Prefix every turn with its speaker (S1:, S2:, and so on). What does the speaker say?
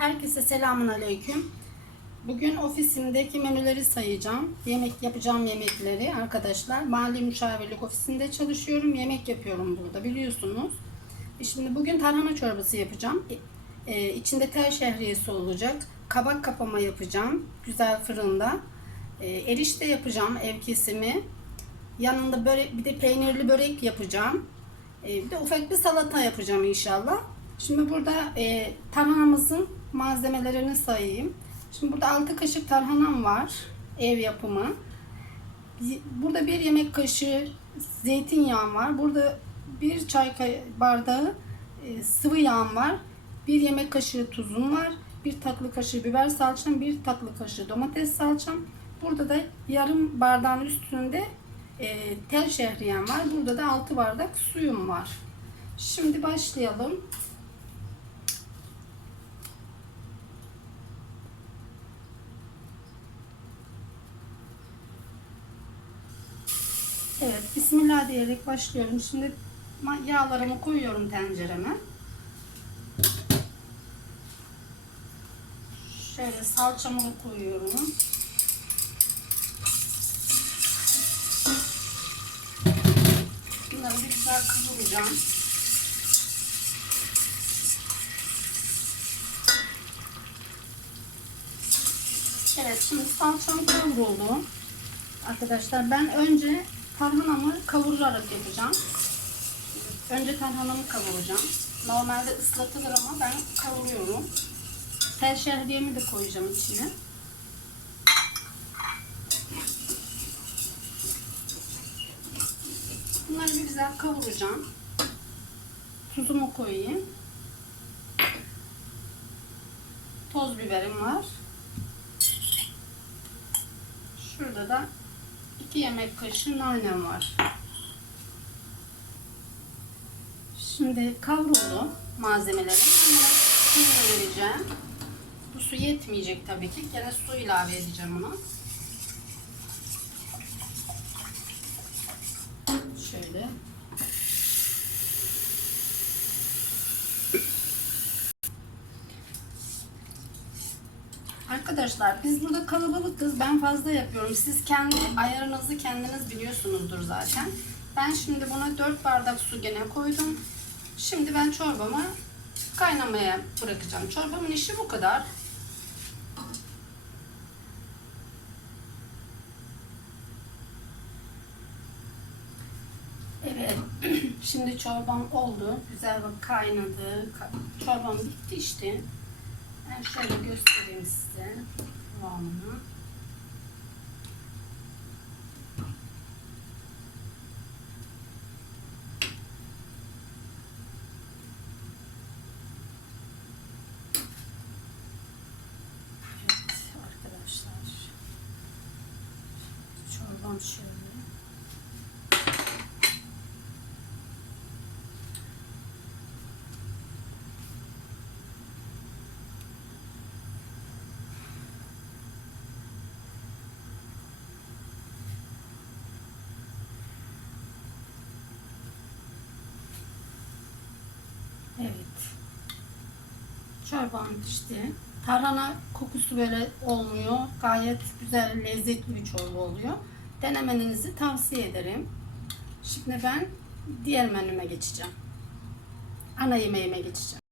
S1: Herkese selamun aleyküm. Bugün ofisimdeki menüleri sayacağım. Yemek yapacağım yemekleri arkadaşlar. Mali müşavirlik ofisinde çalışıyorum. Yemek yapıyorum burada biliyorsunuz. E Şimdi bugün tarhana çorbası yapacağım. E, e, içinde tel şehriyesi olacak. Kabak kapama yapacağım. Güzel fırında. E, erişte yapacağım ev kesimi. Yanında börek, bir de peynirli börek yapacağım. E, bir de ufak bir salata yapacağım inşallah. Şimdi burada e, tarhanamızın malzemelerini sayayım. Şimdi burada 6 kaşık tarhanam var. Ev yapımı. Burada bir yemek kaşığı zeytinyağım var. Burada bir çay bardağı e, sıvı yağım var. Bir yemek kaşığı tuzum var. Bir tatlı kaşığı biber salçam, bir tatlı kaşığı domates salçam. Burada da yarım bardağın üstünde e, tel şehriyem var. Burada da 6 bardak suyum var. Şimdi başlayalım. Bismillah diyerek başlıyorum. Şimdi yağlarımı koyuyorum tencereme. Şöyle salçamı koyuyorum. Bunları bir güzel kavuracağım. Evet, şimdi salçam kavruldu. Arkadaşlar ben önce tarhanamı kavurarak yapacağım. Önce tarhanamı kavuracağım. Normalde ıslatılır ama ben kavuruyorum. Tel şehriyemi de koyacağım içine. Bunları bir güzel kavuracağım. Tuzumu koyayım. Toz biberim var. Şurada da 2 yemek kaşığı nanem var. Şimdi kavruldu malzemelerim. Ben buna su vereceğim. Bu su yetmeyecek tabii ki. Gene su ilave edeceğim ona. Şöyle. Arkadaşlar biz burada kalabalıkız. Ben fazla yapıyorum. Siz kendi ayarınızı kendiniz biliyorsunuzdur zaten. Ben şimdi buna 4 bardak su gene koydum. Şimdi ben çorbamı kaynamaya bırakacağım. Çorbamın işi bu kadar. Evet. Şimdi çorbam oldu. Güzel bak kaynadı. Ka- Çorbam bitti işte. Ben şöyle göstereyim size kıvamını. Evet arkadaşlar. Çorbam şöyle. Evet. Çorbam pişti. Tarhana kokusu böyle olmuyor. Gayet güzel, lezzetli bir çorba oluyor. Denemenizi tavsiye ederim. Şimdi ben diğer menüme geçeceğim. Ana yemeğime geçeceğim.